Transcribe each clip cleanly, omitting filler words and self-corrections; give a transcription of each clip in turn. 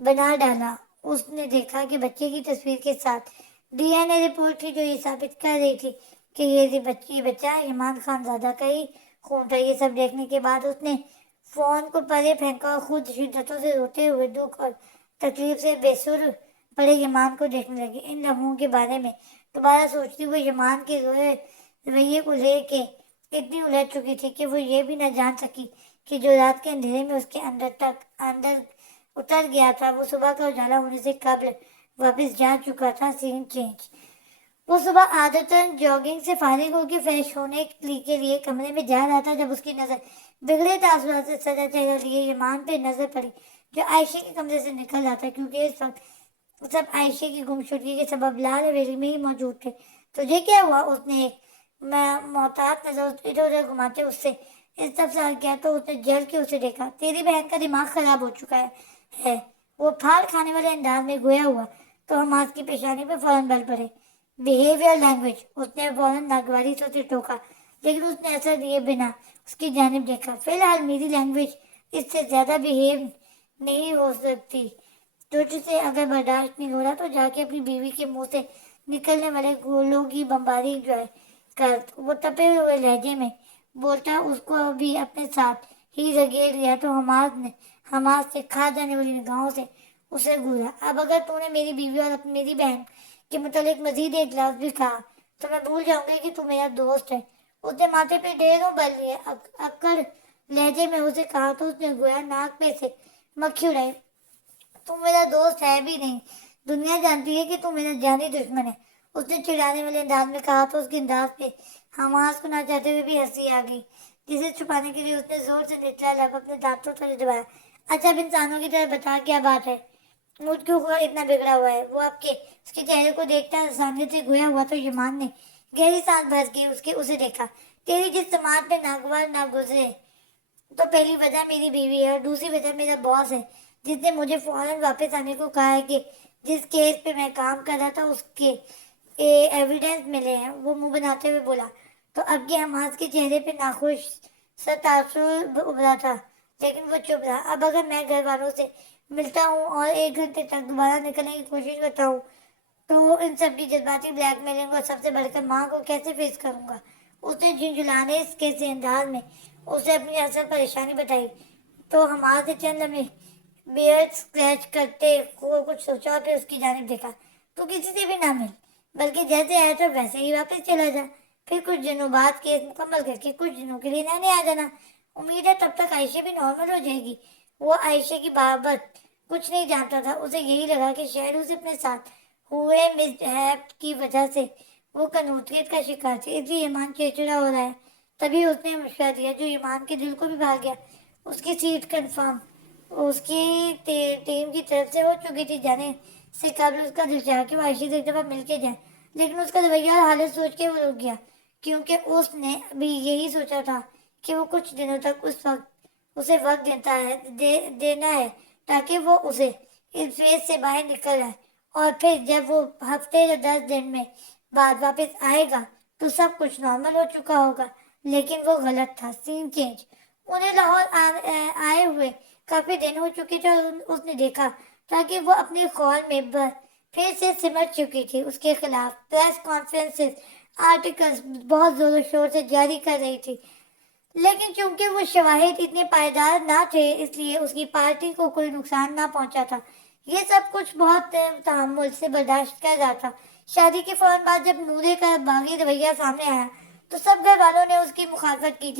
بنا ڈالا۔ اس نے دیکھا کہ بچے کی تصویر کے ساتھ ڈی این اے رپورٹ تھی جو یہ ثابت کر رہی تھی کہ یہ بچہ ایمان خان زادہ کا ہی خون تھا۔ یہ سب دیکھنے کے بعد اس نے فون کو پرے پھینکا اور خود شدتوں سے روتے ہوئے دکھ اور تکلیف سے بے سر پڑے ایمان کو دیکھنے لگی۔ ان لمحوں کے بارے میں دوبارہ سوچتی ہوئے ایمان کے رویے کو لے کے اتنی الجھ چکی تھی کہ وہ یہ بھی نہ جان سکی کہ جو رات کے اندھیرے میں اس کے اندر اتر گیا تھا وہ صبح کا اجالا ہونے سے قبل واپس جا چکا تھا۔ سین چینج۔ وہ صبح عادتاً جاگنگ سے فارغ ہو کے فریش ہونے کے لیے کمرے میں جا رہا تھا جب اس کی نظر بگڑے تاثرات سے سجا چہرہ لیے ایمان پہ نظر پڑی جو عائشہ کے کمرے سے نکل رہا تھا، کیونکہ اس وقت سب عائشہ کی گمشدگی کے سبب لال حویلی میں ہی موجود تھے۔ تجھے کیا ہوا؟ اس نے ایک محتاط نظر ادھر ادھر گھماتے اس سے استفسار کیا تو اس نے جل کے اسے دیکھا۔ تیری بہن کا دماغ خراب ہو چکا ہے۔ وہ پھاڑ کھانے والے انداز میں گویا ہوا تو حماس کی پیشانی پہ فوراً بل پڑے۔ بیہیویئر لینگویج، اس نے فوراً ناگواری سے اسے ٹوکا، لیکن اس نے اثر دیے بنا اس کی جانب دیکھا۔ فی الحال میری لینگویج اس سے زیادہ بیہیو نہیں ہو سکتی۔ تجھ سے اگر برداشت نہیں ہو رہا تو جا کے اپنی بیوی کے منہ سے نکلنے والے گولوں کی بمباری انجوائے کر۔ وہ تپے ہوئے لہجے میں بولتا اس کو بھی اپنے ساتھ ہی رگیڑ لیا تو حماس سے کھا جانے والی نگاہوں سے اسے گھورا۔ اب اگر تو نے میری بیوی اور میری بہن کے متعلق مزید ایک لفظ بھی کہا تو میں بھول جاؤں گا کہ تو میرا دوست ہے۔ اس نے ماتھے پہ ڈیروں بل لیے اکڑ لہجے میں اسے کہا تو اس نے گویا ناک پہ سے مکھی اڑائی۔ تو میرا دوست ہے بھی نہیں، دنیا جانتی ہے کہ تو میرا جانی دشمن ہے، اس نے چڑھانے والے انداز میں کہا تو اس کے انداز پہ حماس کو نہ چاہتے ہوئے بھی ہنسی آ گئی، جسے چھپانے کے لیے اس نے زور سے نچلا لب اپنے دانتوں تلے دبایا۔ اچھا اب انسانوں کی طرح بتا کیا بات ہے؟ موڈ کیوں اتنا بگڑا ہوا ہے؟ وہ آپ کے اس کے چہرے کو دیکھتا سامنے سے گویا ہوا تو ایمان نے گہری سانس بھر کے اسے دیکھا۔ تیری جس سماعت پہ ناگوار نہ گزرے تو پہلی وجہ میری بیوی ہے اور دوسری وجہ میرا باس ہے جس نے مجھے فوراً واپس آنے کو کہا ہے کہ جس کیس پہ میں کام کر رہا تھا اس کے ایویڈنس ملے ہیں۔ وہ منہ بناتے ہوئے بولا تو اب کے حماس کے چہرے پہ ناخوش سا تاثر ابھرا تھا، لیکن وہ چپ رہا۔ اب اگر میں گھر والوں سے ملتا ہوں اور 1 گھنٹے تک دوبارہ نکلنے کی کوشش کرتا ہوں تو ان سب کی جذباتی بلیک میلنگ اور سب سے بڑھ کر ماں کو کیسے فیس کروں گا؟ اس نے جھنجھلانے کے سے انداز میں اسے اپنی اصل پریشانی بتائی تو حماس نے چند لمحے بیئرڈ اسکریچ کرتے ہوئے کچھ سوچا اور پھر اس کی جانب دیکھا۔ تو کسی سے بھی نہ مل، بلکہ جیسے آیا تھا ویسے ہی واپس چلا جا، پھر کچھ دنوں بعد کیس مکمل کر کے کچھ دنوں کے لیے نانے آ جانا۔ امید ہے تب تک عائشہ بھی نارمل ہو جائے گی۔ وہ عائشہ کی بابت کچھ نہیں جانتا تھا، اسے یہی لگا کہ شہروں سے اپنے ساتھ ہوئے مزاحمت کی وجہ سے وہ قنوطیت کا شکار تھی، اس لیے ایمان چڑچڑا ہو رہا ہے۔ تبھی اس نے مشورہ دیا جو ایمان کے دل کو بھی بھا گیا۔ اس کی سیٹ کنفرم اس کی ٹیم کی طرف سے ہو چکی تھی جانے سے قبل۔ اس کا دل چاہا کہ وہ عائشہ سے ایک دفعہ مل کے جائیں، لیکن اس کا رویہ اور حالت سوچ کے وہ رک گیا، کیونکہ اس نے بھی یہی سوچا تھا کہ وہ کچھ دنوں تک اسے وقت دینا ہے تاکہ وہ اسے اس فیز سے باہر نکل آئے، اور پھر جب وہ ہفتے یا 10 دن میں بعد واپس آئے گا تو سب کچھ نارمل ہو چکا ہوگا۔ لیکن وہ غلط تھا۔ سین چینج۔ انہیں لاہور آئے ہوئے کافی دن ہو چکے تھے اور اس نے دیکھا تاکہ وہ اپنے خول میں پھر سے سمٹ چکی تھی۔ اس کے خلاف پریس کانفرنسز، آرٹیکلز بہت زور و شور سے جاری کر رہی تھی، لیکن چونکہ وہ شواہد اتنے پائیدار نہ تھے اس لیے اس کی پارٹی کو کوئی نقصان نہ پہنچا تھا۔ یہ سب کچھ بہت تحمل سے برداشت کر رہا تھا۔ شادی کے فوراً بعد جب نورے کا باغی رویہ سامنے آیا تو سب گھر والوں نے اس کی مخالفت کی،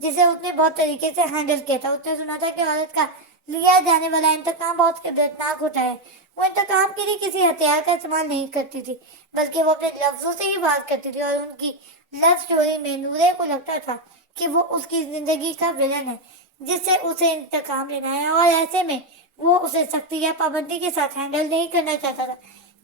جسے اس نے بہت طریقے سے ہینڈل کیا تھا۔ اس نے سنا تھا کہ عورت کا لیا جانے والا انتقام بہت عبرتناک ہوتا ہے۔ وہ انتقام کے لیے کسی ہتھیار کا استعمال نہیں کرتی تھی، بلکہ وہ اپنے لفظوں سے ہی بات کرتی تھی، اور ان کی لو سٹوری میں نورے کو لگتا تھا کہ وہ اس کی زندگی کا ولن ہے جس سے اسے انتقام لینا ہے، اور ایسے میں وہ اسے سختی یا پابندی کے ساتھ ہینڈل نہیں کرنا چاہتا تھا۔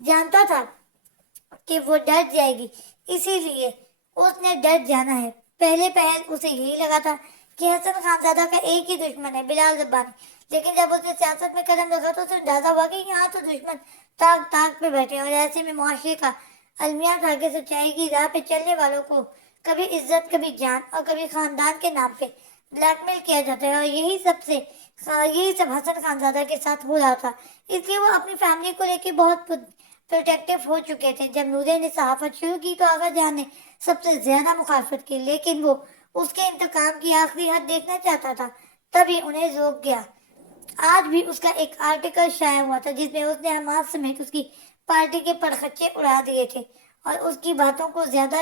جانتا تھا کہ وہ ڈر جائے گی، اسی لیے اس نے ڈر جانا ہے۔ پہلے پہل اسے یہی لگا تھا کہ حسن خان زادہ کا ایک ہی دشمن ہے، بلال زبانی، لیکن جب اس نے سیاست میں قدم رکھا تو اسے اندازہ ہوا کہ یہاں تو دشمن تاک تاک پہ بیٹھے، اور ایسے میں معاشرے کا المیہ تھا کہ سچائی کی راہ پہ چلنے والوں کو کبھی عزت، کبھی جان اور کبھی خاندان کے نام پہ بلیک میل کیا جاتا ہے، اور یہی سب حسن خانزادہ کے ساتھ ہو رہا تھا، اس لیے وہ اپنی فیملی کو لے کے بہت پروٹیکٹیو ہو چکے تھے۔ جب نورے نے صحافت شروع کی تو آغا جان نے سب سے زیادہ مخالفت کی، لیکن وہ اس کے انتقام کی آخری حد دیکھنا چاہتا تھا، تبھی انہیں روک گیا۔ آج بھی اس کا ایک آرٹیکل شائع ہوا تھا جس میں اس نے حماس سمیت اس کی پارٹی کے پرخچے اڑا دیے تھے، اور اس کی باتوں کو زیادہ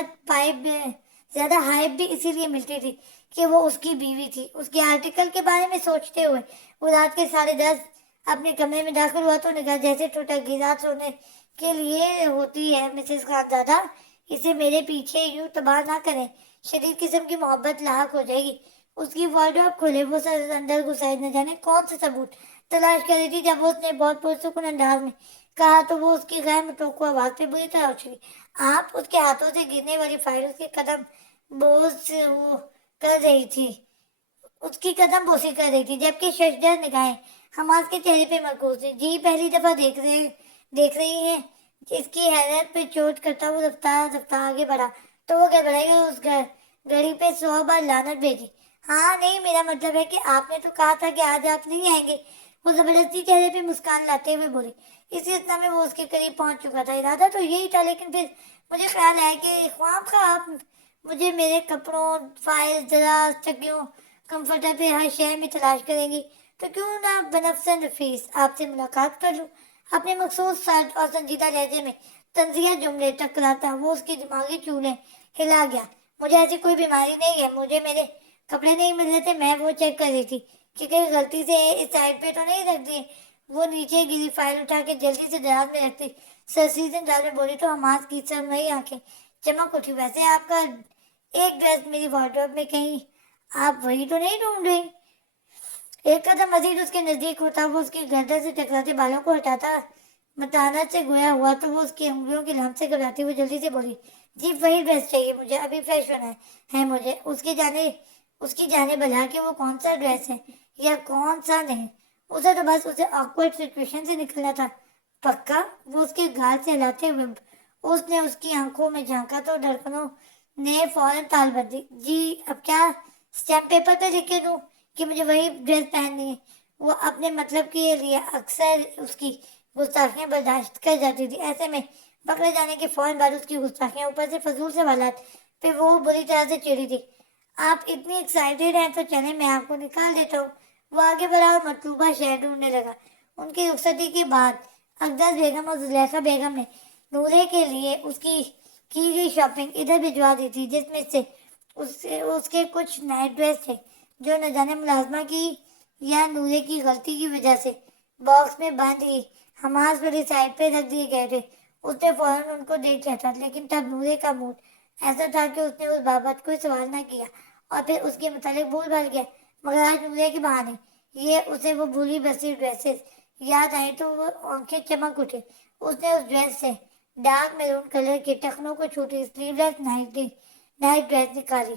ہائپ بھی اسی لیے ملتی تھی کہ وہ اس کی بیوی تھی۔ اس کے آرٹیکل کے بارے میں سوچتے ہوئے وہ رات کے 10:30 اپنے کمرے میں داخل ہوا تو نے کہا، جیسے ٹوٹا گلاس سونے کے لیے ہوتی ہے مسز خانزادہ، اسے میرے پیچھے یوں تباہ نہ کریں، شدید قسم کی محبت لاحق ہو جائے گی۔ اس کی وارڈروب کھولے، وہ سر اندر گھسائے، نہ جانے کون سے ثبوت تلاش کر رہی تھی۔ جب اس نے بہت پرسکون انداز میں کہا تو وہ اس کی غیر متوقع آواز پہ بری طرح اچھی۔ آپ اس کے ہاتھوں سے گرنے والی فائل اس کے قدم بوس کر رہی تھی اس کی قدم بوسی کر رہی تھی، جبکہ ششدر نگاہیں حماس کے چہرے پہ مرکوز تھی۔ جی پہلی دفعہ دیکھ رہی ہیں؟ اس کی حیرت پہ چوٹ کرتا وہ رفتہ رفتہ آگے بڑھا تو وہ گڑبڑائی اور اس گھڑی پہ 100 بار لعنت بھیجی۔ ہاں نہیں، میرا مطلب ہے کہ آپ نے تو کہا تھا کہ آج آپ نہیں آئیں گے، وہ زبردستی چہرے پہ مسکان لاتے ہوئے بولی۔ اسی اتنا میں وہ اس کے قریب پہنچ چکا تھا، ارادہ تو یہی تھا، لیکن پھر مجھے خیال آیا کہ خواب کا آپ مجھے میرے کپڑوں، فائل، دراز، چکیوں، کمفرٹر پہ ہر شہر میں تلاش کریں گی، تو کیوں نہ بنفس نفیس آپ سے ملاقات کر لوں۔ اپنے مخصوص سرد اور سنجیدہ لہجے میں تنزیہ جملے ٹکراتا وہ اس کی دماغی چولہے ہلا گیا۔ مجھے ایسی کوئی بیماری نہیں ہے، مجھے میرے کپڑے نہیں مل رہے تھے، میں وہ چیک کر رہی تھی کہ کہیں غلطی سے اس سائڈ پہ تو نہیں رکھ دی۔ وہ نیچے گری فائل اٹھا کے جلدی سے دراز میں رکھتی سرسیدھ انداز میں بولی تو حماس کی سرمئی آنکھیں چمک اٹھی۔ ویسے آپ کا ایک ڈریس میری وارڈروب میں کہیں آپ وہی تو نہیں ڈھونڈ رہی؟ ایک قدم مزید اس کے نزدیک ہوتا وہ اس کی گردن سے ٹکراتے بالوں کو ہٹاتا متانت سے گویا ہوا تو وہ اس کی انگلیوں کی لمس سے گھبراتی ہوئی جلدی سے بولی، جی وہی ڈریس چاہیے مجھے، ابھی فریش ہونا ہے مجھے۔ اس کی جانے بلا کہ وہ کون سا ڈریس ہے یا کون سا نہیں، اسے تو بس اسے آکورڈ سچویشن سے نکلنا تھا۔ پکا؟ وہ اس کے گال سے ہلاتے ہوئے اس نے اس کی آنکھوں میں جھانکا تو دھڑکنوں نے فوراً تال بن دی۔ جی اب کیا اسٹیمپ پیپر پہ لکھ کے دوں کہ مجھے وہی ڈریس پہننی ہے؟ وہ اپنے مطلب کے لیے اکثر اس کی گستاخیاں برداشت کر جاتی تھی، ایسے میں پکڑے جانے کے فوراً بعد اس کی گستاخیاں، اوپر سے فضول سوالات پہ وہ بری طرح سے چڑھی تھی۔ آپ اتنی ایکسائٹیڈ ہیں تو چلیں میں آپ کو نکال دیتا ہوں۔ وہ آگے بڑھا اور مطلوبہ شہر ڈھونڈنے لگا۔ ان کی رخصتی کے بعد اقدس بیگم اور زلیخا بیگم نے نورے کے لیے اس کی گئی شاپنگ ادھر بھجوا دی تھی، جس میں سے اس کے کچھ نائٹ ڈریس تھے جو نہ جانے ملازمہ کی یا نورے کی غلطی کی وجہ سے باکس میں بند ہی حماس والی سائڈ پہ رکھ دیے گئے تھے۔ اس نے فوراً ان کو دیکھ لیا تھا، لیکن تب نورے کا موڈ ایسا تھا کہ اس نے اس بابت کوئی سوال نہ کیا اور پھر اس کے متعلق بھول بھال گیا، مگر آج نورے کے بہانے اسے وہ بھولی بسی ڈریسز یاد آئی تو وہ آنکھیں چمک اٹھے۔ اس نے اس ڈریس سے ڈارک میرون کلر کے ٹخنوں کو چھوٹی سلیو لیس نائٹ ڈریس نکالی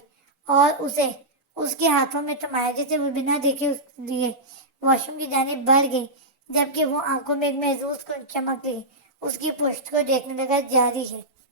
اور اسے اس کے ہاتھوں میں تھمایا، جسے وہ بنا دیکھے اس لیے واش روم کی جانب بڑھ گئی، جبکہ وہ آنکھوں میں ایک محظوظ کن چمک لی اس کی پشت کو دیکھنے لگا۔ جاری ہے۔